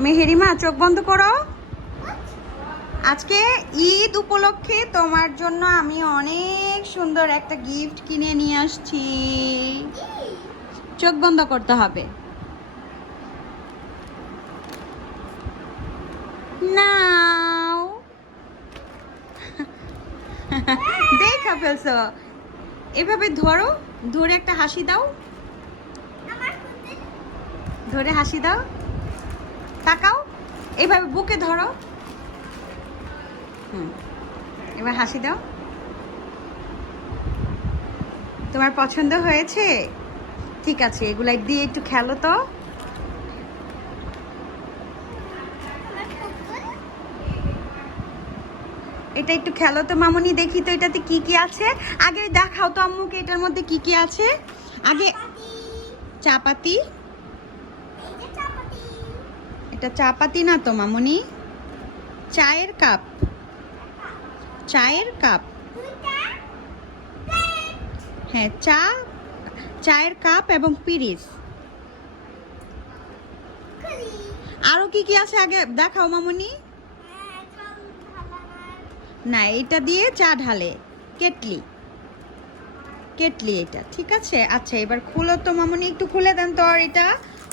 মেহেরিমা, চোখ বন্ধ করো। আজকে ঈদ উপলক্ষে তোমার জন্য আমি অনেক সুন্দর একটা গিফট কিনে নিয়ে আসছি। চোখ বন্ধ করতে হবে। নাও। দেখা ফেলছো। এভাবে ধরো, ধরে একটা হাসি দাও। ধরে হাসি দাও। তাকাও এইভাবে বুকে ধরো। হুম এবার হাসি দাও। তোমার পছন্দ হয়েছে? ঠিক আছে এগুলাই দিয়ে একটু খেলো তো। এটা একটু খেলো তো মামনি দেখি তো এটাতে কি কি আছে। আগে দেখাও তো আম্মুকে এটার মধ্যে কি কি আছে? আগে চাপাতি। এটা চাপাতি না তো, মামনি? চায়ের কাপ। চায়ের কাপ। হ্যাঁ চা, চায়ের কাপ এবং পিরিস আরও কি কি আছে আগে দেখাও, মামনি? না, এটা দিয়ে চা ঢালে। কেটলি। কেটলি এটা, ঠিক আছে? আচ্ছা এবার খুলো তো, মামনি, একটু খুলে দেন তো আর এটা।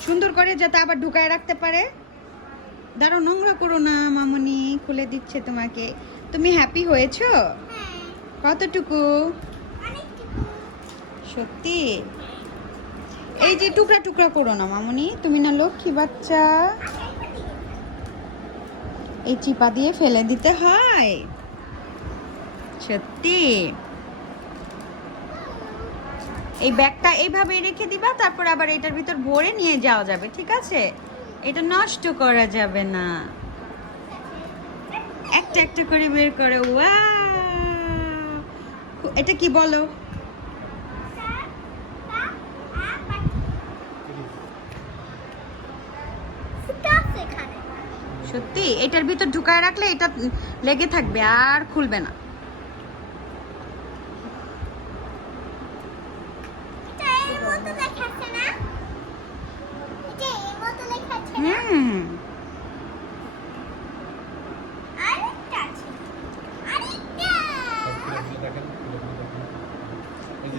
সুন্দর করে যাতে আবার ঢুকায় রাখতে পারে। দাঁড়াও, নোংরা করো না, মামনি, খুলে দিচ্ছে তোমাকে। তুমি হ্যাপি হয়েছো? কতটুকু? সত্যি? এই যে টুকরা টুকরা করো না, মামনি। তুমি না লক্ষ্মী বাচ্চা। এই চিপা দিয়ে ফেলে দিতে হয়। সত্যি? এই ব্যাগটা এইভাবে রেখে দিবা, তারপর আবার এটার ভিতর ভরে নিয়ে যাওয়া যাবে, ঠিক আছে? এটা নষ্ট করা যাবে না। একটা একটা করে বের করে। ওয়াও। এটা কি বলো? সত্যি? এটার ভিতর ঢুকায় রাখলে এটা লেগে থাকবে আর খুলবে না হুম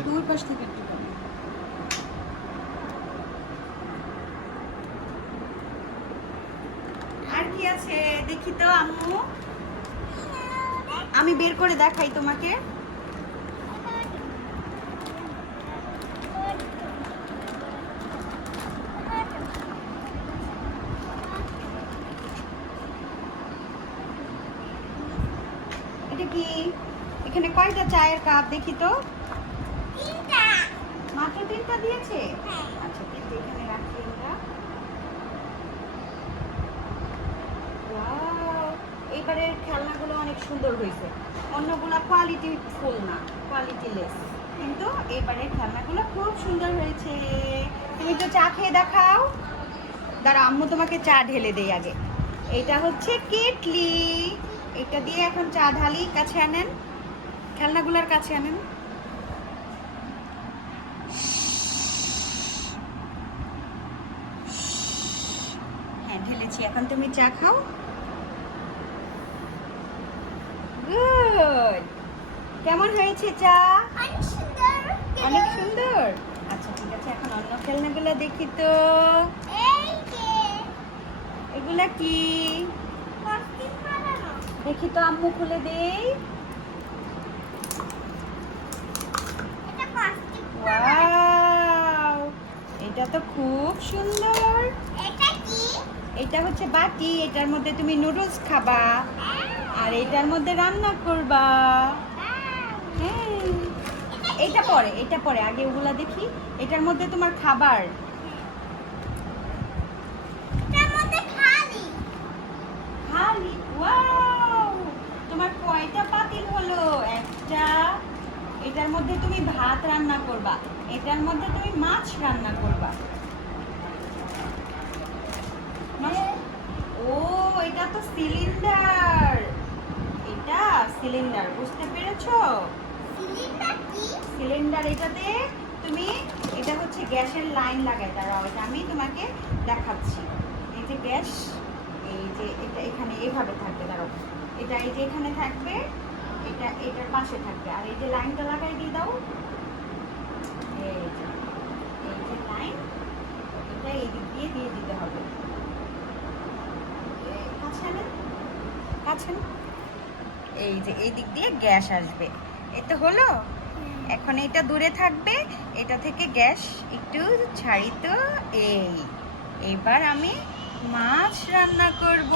দূর পাশ থেকে একটু করো। আর কি আছে দেখি তো আম্মু। আমি বের করে দেখাই তোমাকে। এটা কি? এখানে কয়টা চায়ের কাপ দেখি তো? মাত্র তিনটা দিয়েছে? আচ্ছা তিনটে এখানে রাখি আমরা। এইবারের খেলনাগুলো অনেক সুন্দর হয়েছে। অন্যগুলা কোয়ালিটি ফুল না কোয়ালিটি লেস কিন্তু এবারের খেলনাগুলো খুব সুন্দর হয়েছে। তুমি তো চা খেয়ে দেখাও। দাঁড়া আম্মু তোমাকে চা ঢেলে দেই আগে। এটা হচ্ছে কেটলি। এটা দিয়ে এখন চা ঢালি, কাছে আনেন। খেলনাগুলোর কাছে আনেন হ্যাঁ ঢেলেছি এখন তুমি চা খাও। গুড কেমন হয়েছে চা? অনেক সুন্দর। আচ্ছা ঠিক আছে এখন অন্য খেলনাগুলো দেখি তো। এগুলা কি? দেখি তো আম্মু খুলে দেই। এটা তো খুব সুন্দর। এটা হচ্ছে বাটি এটার মধ্যে তুমি নুডলস খাবা আর এটার মধ্যে রান্না করবা। হ্যাঁ এটা পরে এটা পরে আগে ওগুলা দেখি। এটার মধ্যে তোমার খাবার। তোমার কয়টা পাতিল হলো? একটা। এটার মধ্যে তুমি ভাত রান্না করবা। এটার মধ্যে তুমি মাছ রান্না করবা নষ্ট- ও এটা তো সিলিন্ডার। এটা সিলিন্ডার বুঝতে পেরেছ? সিলিন্ডার এটাতে তুমি এটা হচ্ছে গ্যাসের লাইন লাগাই দাঁড়াও এটা আমি তোমাকে দেখাচ্ছি। এই যে গ্যাস এই যে এটা এখানে এভাবে থাকবে দাঁড়ো এটা এই যে এখানে থাকবে এটা এটার পাশে থাকবে। আর এই যে লাইনটা লাগাই দিয়ে দাও। এই যে এই যে লাইন এটা এই দিক দিয়ে দিয়ে দিতে হবে। কাছে আনেন। এই যে এই দিক দিয়ে গ্যাস আসবে। তো হলো। এখন এটা দূরে থাকবে। এটা থেকে গ্যাস একটু ছাড়ি তো এই। এবার আমি মাছ রান্না করব।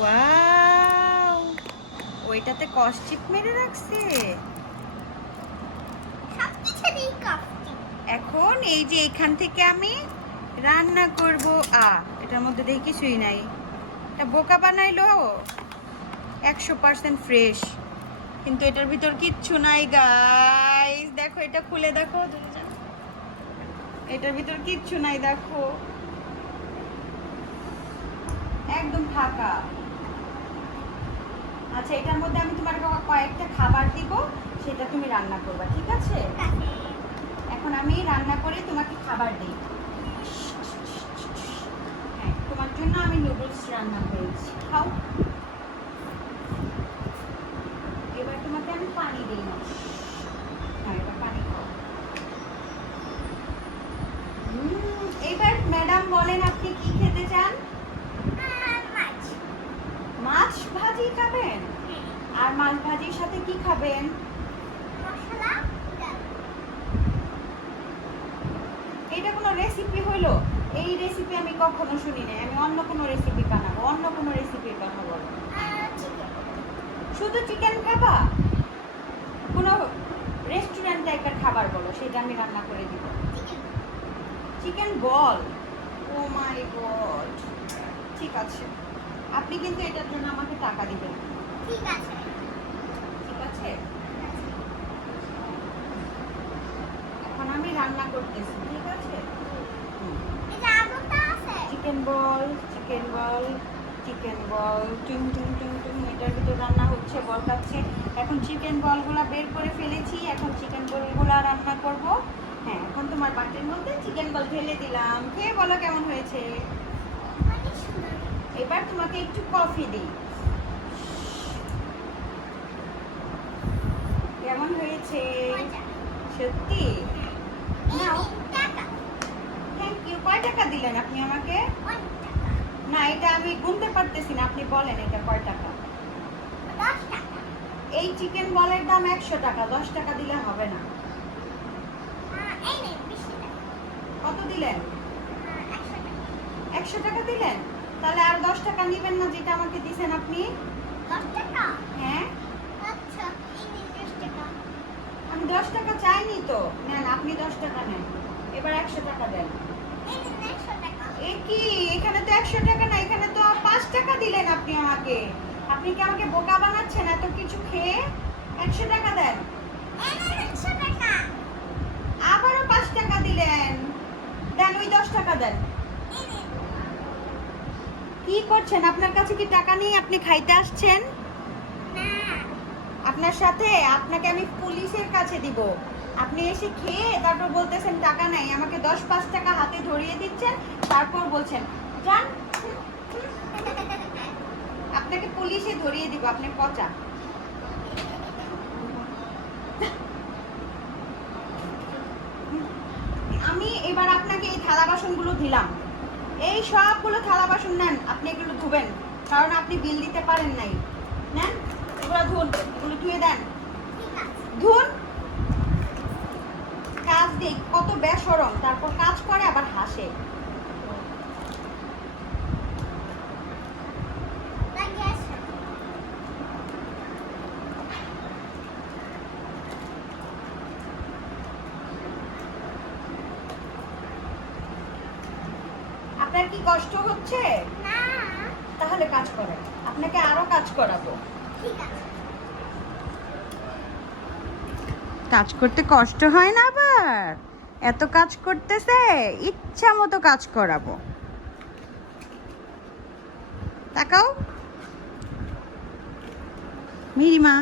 ওয়াও! ওইটাতে কষ্টিপ মেরে রাখছে। এখন এই যে এখান থেকে আমি রান্না করব। আ এটার মধ্যে দেখি কিছুই নাই। এটা বোকা বানাইলো একশো পার্সেন্ট ফ্রেশ কিন্তু এটার ভিতর কিচ্ছু নাই গাইস দেখো এটা খুলে দেখো এটার ভিতর কিচ্ছু নাই দেখো। একদম ফাঁকা। আচ্ছা এটার মধ্যে আমি তোমার কয়েকটা খাবার দিব সেটা তুমি রান্না করবা ঠিক আছে? এখন আমি রান্না করে তোমাকে খাবার দিই হ্যাঁ তোমার জন্য আমি নুডলস রান্না করেছি। খাও। এবার তোমাকে আমি পানি দিই না হ্যাঁ এবার পানি খাও। এবার ম্যাডাম বলেন আপনি কি খেতে চান? মাছ। মাছ ভাজি খাবেন? আর মাছ ভাজির সাথে কি খাবেন? এটা কোনো রেসিপি হলো? এই রেসিপি আমি কখনো শুনি নাই। আমি অন্য কোনো রেসিপি বানাবো অন্য কোনো রেসিপির কথা বলো শুধু চিকেন খাবা? কোনো রেস্টুরেন্ট টাইপের খাবার বলো সেটা আমি রান্না করে দিব। Chicken chicken ball? Oh my God ঠিক আছে। আপনি কিন্তু এটার জন্য আমাকে টাকা দিবেন। ঠিক আছে। ঠিক আছে? এখন আমি রান্না করতেছি ঠিক আছে এটা আলুটা আছে chicken ball chicken ball chicken ball টুং টুং টুং টুং এটার ভিতর রান্না হচ্ছে, বল খাচ্ছে। এখন চিকেন বলগুলো বের করে ফেলেছি, এখন চিকেন বলগুলো রান্না করব। হ্যাঁ এখন তোমার বাটির মধ্যে চিকেন বল ঢেলে দিলাম। খেয়ে বলো কেমন হয়েছে? এবার তোমাকে একটু কফি দিই। কেমন হয়েছে? সত্যি? নাও এই টাকা থ্যাংক ইউ কয় টাকা দিলেন আপনি আমাকে? না এটা আমি গুনতে পারতেছি না আপনি বলেন এটা কয় টাকা? এই চিকেন বলের দাম একশো টাকা দশ টাকা দিলে হবে না। কত দিলেন? একশো টাকা। দিলেন? তাহলে আর দশ টাকা নেবেন না যেটা আমাকে দিছেন আপনি? হ্যাঁ। আচ্ছা আমি দশ টাকা চাইনি তো। নেন আপনি দশ টাকা নেন। এবার একশো টাকা দেন। এ কি? এখানে তো একশো টাকা না এখানে তো পাঁচ টাকা দিলেন আপনি আমাকে। আপনি কি আমাকে বোকা বানাচ্ছেন? এত কিছু খেয়ে একশো টাকা দেন। আবারও পাঁচ টাকা দিলেন। দেন ওই দশ টাকা দেন। কি করছেন? আপনার কাছে কি টাকা নেই? আপনি খাইতে আসছেন? আপনার সাথে? আপনাকে আমি পুলিশের কাছে দিব। আপনি এসে খেয়ে তারপর বলতেছেন, টাকা নাই, আমাকে দশ পাঁচ টাকা হাতে ধরিয়ে দিচ্ছেন। তারপর বলছেন যান আপনাকে পুলিশে ধরিয়ে দিব, আপনি পচা। আমি এবার আপনাকে এই থালা বাসনগুলো দিলাম। এই সবগুলো থালা বাসন নেন, আপনি এগুলো ধুবেন, কারণ আপনি বিল দিতে পারেন নাই। নেন, এগুলো ধুন, এগুলো ধুয়ে দেন ঠিক আছে ধুন কাজ দিই কত বেসরম তারপর কাজ করে আবার হাসে। আপনার কি কষ্ট হচ্ছে? না। তাহলে কাজ করেন। আপনাকে আরও কাজ করাবো। কাজ করতে কষ্ট হয় না আবার? এত কাজ করতেছে ইচ্ছা মতো কাজ করাবো। তাকাও। মিরিমা